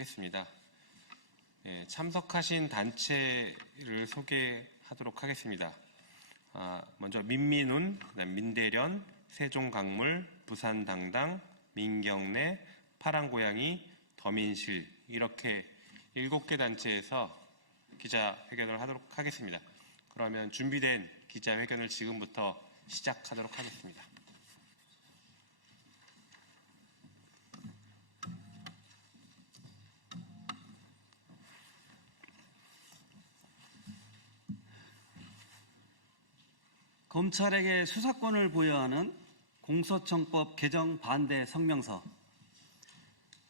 하겠습니다. 참석하신 단체를 소개하도록 하겠습니다. 먼저 민민운, 민대련, 세종강물, 부산당당, 민경내, 파란고양이, 더민실 이렇게 7개 단체에서 기자회견을 하도록 하겠습니다. 그러면 준비된 기자회견을 지금부터 시작하도록 하겠습니다. 검찰에게 수사권을 부여하는 공소청법 개정 반대 성명서.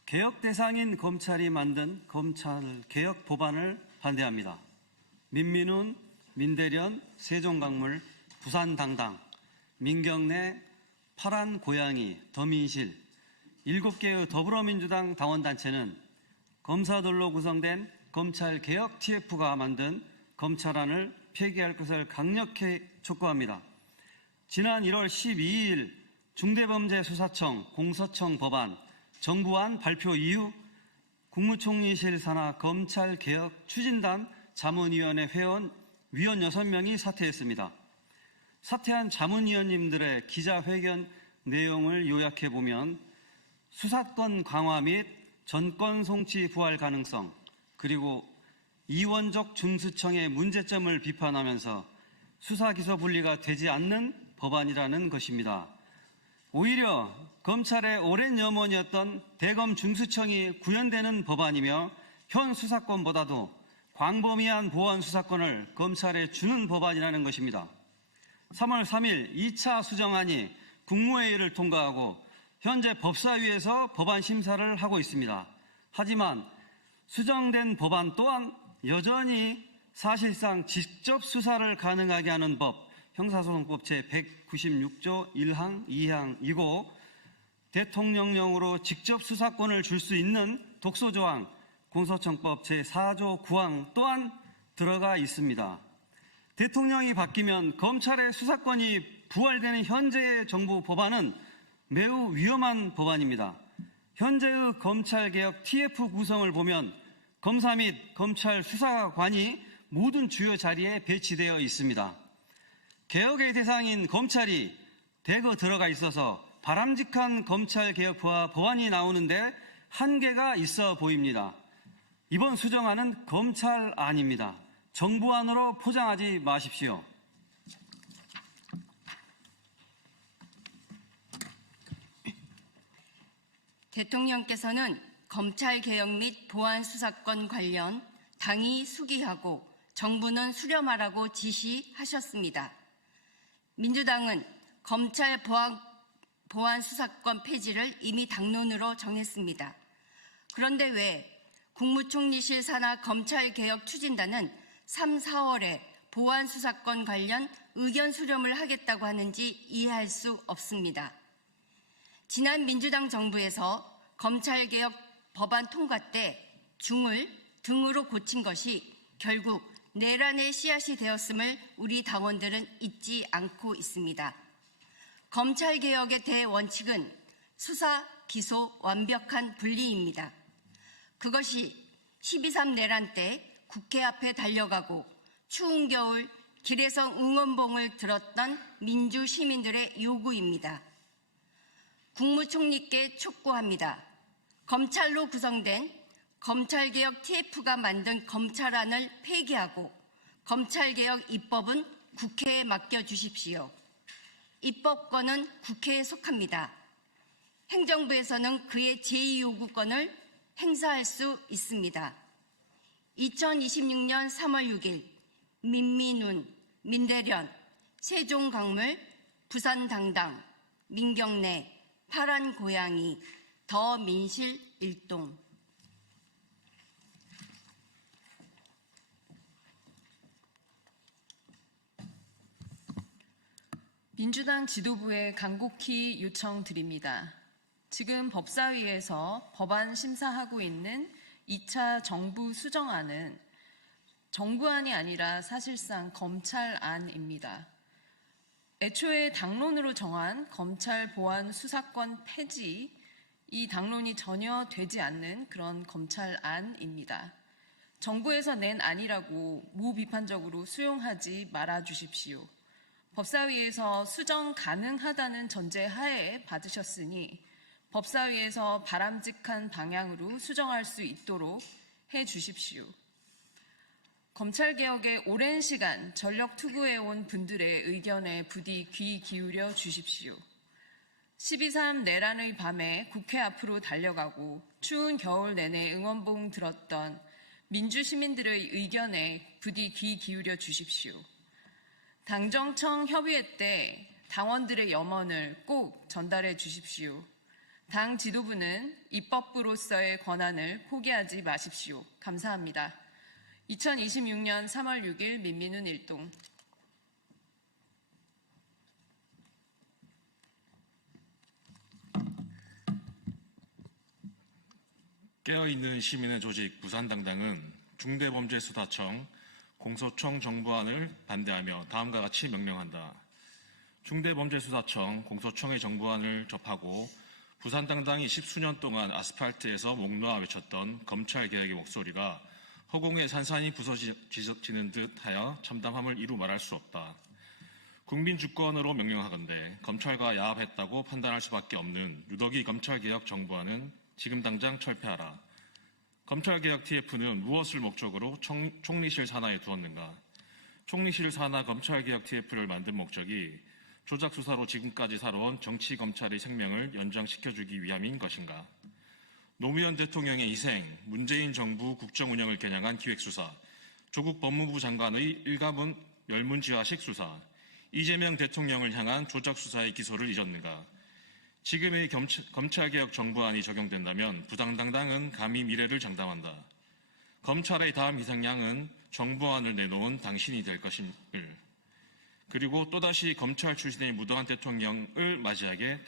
개혁 대상인 검찰이 만든 검찰 개혁 법안을 반대합니다. 민민운, 민대련, 세종강물, 부산당당, 민경내, 파란고양이, 더민실 7개의 더불어민주당 당원단체는 검사들로 구성된 검찰개혁 TF가 만든 검찰안을 폐기할 것을 강력히 촉구합니다. 지난 1월 12일 중대범죄수사청 공소청 법안 정부안 발표 이후 국무총리실 산하 검찰개혁 추진단 자문위원회 회원 6명이 사퇴했습니다. 사퇴한 자문위원님들의 기자회견 내용을 요약해보면 수사권 강화 및 전권 송치 부활 가능성, 그리고 이원적 중수청의 문제점을 비판하면서 수사기소 분리가 되지 않는 법안이라는 것입니다. 오히려 검찰의 오랜 염원이었던 대검 중수청이 구현되는 법안이며 현 수사권보다도 광범위한 보안 수사권을 검찰에 주는 법안이라는 것입니다. 3월 3일 2차 수정안이 국무회의를 통과하고 현재 법사위에서 법안 심사를 하고 있습니다. 하지만 수정된 법안 또한 여전히 사실상 직접 수사를 가능하게 하는 법, 형사소송법 제196조 1항, 2항이고 대통령령으로 직접 수사권을 줄 수 있는 독소조항, 공소청법 제4조 9항 또한 들어가 있습니다. 대통령이 바뀌면 검찰의 수사권이 부활되는 현재의 정부 법안은 매우 위험한 법안입니다. 현재의 검찰개혁 TF 구성을 보면 검사 및 검찰 수사관이 모든 주요 자리에 배치되어 있습니다. 개혁의 대상인 검찰이 대거 들어가 있어서 바람직한 검찰개혁 법안이 나오는데 한계가 있어 보입니다. 이번 수정안은 검찰안입니다. 정부안으로 포장하지 마십시오. 대통령께서는 검찰개혁 및 보안수사권 관련 당이 수기하고 정부는 수렴하라고 지시하셨습니다. 민주당은 검찰 보안수사권 폐지를 이미 당론으로 정했습니다. 그런데 왜 국무총리실 산하 검찰개혁 추진단은 3, 4월에 보안수사권 관련 의견 수렴을 하겠다고 하는지 이해할 수 없습니다. 지난 민주당 정부에서 검찰개혁 법안 통과 때 중을 등으로 고친 것이 결국 내란의 씨앗이 되었음을 우리 당원들은 잊지 않고 있습니다. 검찰개혁의 대원칙은 수사, 기소, 완벽한 분리입니다. 그것이 12.3 내란 때 국회 앞에 달려가고 추운 겨울 길에서 응원봉을 들었던 민주시민들의 요구입니다. 국무총리께 촉구합니다. 검찰로 구성된 검찰개혁 TF가 만든 검찰안을 폐기하고 검찰개혁 입법은 국회에 맡겨주십시오. 입법권은 국회에 속합니다. 행정부에서는 그의 제2요구권을 행사할 수 있습니다. 2026년 3월 6일 민민운, 민대련, 세종강물, 부산당당, 민경내, 파란고양이, 더민실 1동. 민주당 지도부에 간곡히 요청드립니다. 지금 법사위에서 법안 심사하고 있는 2차 정부 수정안은 정부안이 아니라 사실상 검찰안입니다. 애초에 당론으로 정한 검찰 보안 수사권 폐지, 이 당론이 전혀 되지 않는 그런 검찰안입니다. 정부에서 낸 안이라고 무비판적으로 수용하지 말아 주십시오. 법사위에서 수정 가능하다는 전제 하에 받으셨으니 법사위에서 바람직한 방향으로 수정할 수 있도록 해 주십시오. 검찰개혁에 오랜 시간 전력 투구해온 분들의 의견에 부디 귀 기울여 주십시오. 12.3 내란의 밤에 국회 앞으로 달려가고 추운 겨울 내내 응원봉 들었던 민주시민들의 의견에 부디 귀 기울여 주십시오. 당정청 협의회 때 당원들의 염원을 꼭 전달해 주십시오. 당 지도부는 입법부로서의 권한을 포기하지 마십시오. 감사합니다. 2026년 3월 6일 민민훈 일동. 깨어있는 시민의 조직 부산당당은 중대범죄수사청, 공소청 정부안을 반대하며 다음과 같이 명령한다. 중대범죄수사청, 공소청의 정부안을 접하고 부산당당이 10수년 동안 아스팔트에서 목 놓아 외쳤던 검찰개혁의 목소리가 허공에 산산이 부서지는 듯하여 참담함을 이루 말할 수 없다. 국민 주권으로 명령하건대 검찰과 야합했다고 판단할 수밖에 없는 누더기 검찰개혁 정부안은 지금 당장 철폐하라. 검찰개혁 TF는 무엇을 목적으로 총리실 산하에 두었는가? 총리실 산하 검찰개혁 TF를 만든 목적이 조작수사로 지금까지 살아온 정치검찰의 생명을 연장시켜주기 위함인 것인가? 노무현 대통령의 희생, 문재인 정부 국정운영을 겨냥한 기획수사, 조국 법무부 장관의 일가문 열문지화식 수사, 이재명 대통령을 향한 조작수사의 기소를 잊었는가? 지금의 검찰개혁 정부안이 적용된다면 부당당당은 감히 미래를 장담한다. 검찰의 다음 희생양은 정부안을 내놓은 당신이 될 것임을. 그리고 또다시 검찰 출신의 무도한 대통령을 맞이하게 될